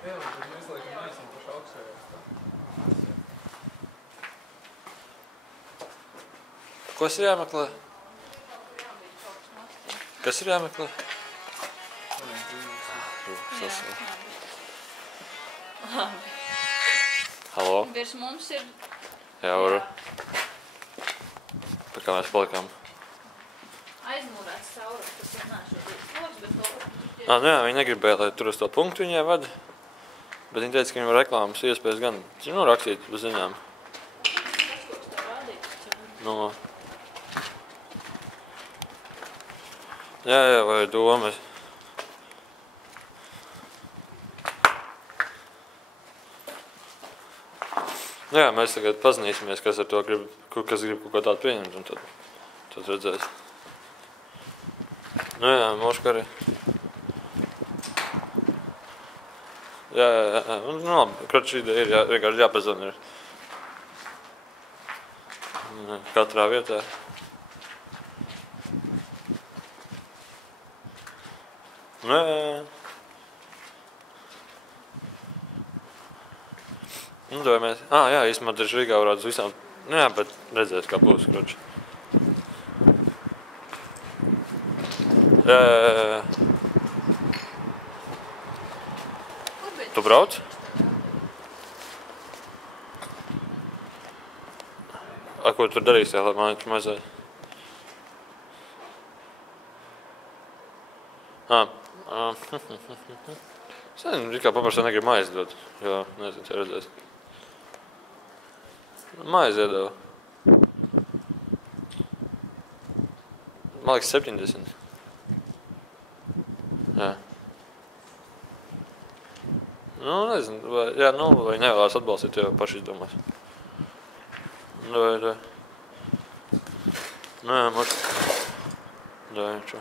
Jā, bet mēs laikam neesam paši augstajās. Kas ir jāmeklē? Kas ir jāmeklē? Labi. Halo? Virs mums ir... Jā, varu. Tā kā mēs palikām. Aizmūrēts caurums, tas ir nāšodīt sloks, bet kaut kā... Nu jā, viņi negribēja, lai tur uz to punktu viņai vada. Bet viņi teica, ka viņam reklāmas iespējas gan, rakstīt uz ziņām. Tas, ko tev rādīts, No. Jā, vai domas. Jā, mēs tagad pazinīsimies, kas ar to grib, kas grib kaut ko tādu pieņemt, un tad redzēs. Nu jā, moška arī. Jā, nu labi, kroči ideja ir vienkārši jāpazina ir. Katrā vietā. Nu jā. Nu, domājamies. Jā, īstenībā ir Rīgā varētu uz visām. Nu jā, bet redzēs, kā būs, kroči. Jā. Tu brauc? Ko tur darīsi, lai mājas mazai? Es nezinu, kā paprastā negrib mājas dot, jo nezinu, ja redzēs. Mājas iedeva. Man liekas 70. Jā. Nu, nezinu, vai nevēlās atbalstīt, jo paši izdomās. Vai. Nu jā, moči. Vai, čo.